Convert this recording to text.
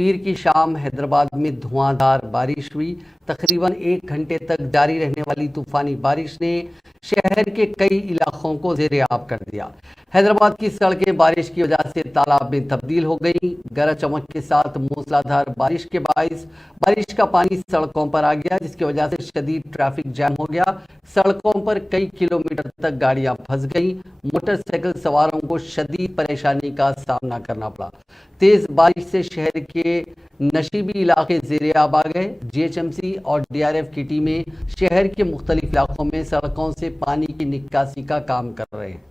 पीर की शाम हैदराबाद में धुआंधार बारिश हुई। तकरीबन 1 घंटे तक जारी रहने वाली तूफानी बारिश ने शहर के कई इलाकों को ज़ेर-ए-आब कर दिया। हैदराबाद की सड़कें बारिश की वजह से तालाब में तब्दील हो गई। गरज चमक के साथ मूसलाधार बारिश के बाइस बारिश का पानी सड़कों पर आ गया, जिसकी वजह से शदीद ट्रैफिक जैम हो गया। सड़कों पर कई किलोमीटर तक गाड़ियां फंस गईं। मोटरसाइकिल सवारों को शदीद परेशानी का सामना करना पड़ा। तेज बारिश से शहर के नशीबी इलाके ज़ेर-ए-आब आ गए। GHMC और DRF की टीमें शहर के मुख्तलिफ इलाकों में सड़कों से पानी की निकासी का काम कर रहे हैं।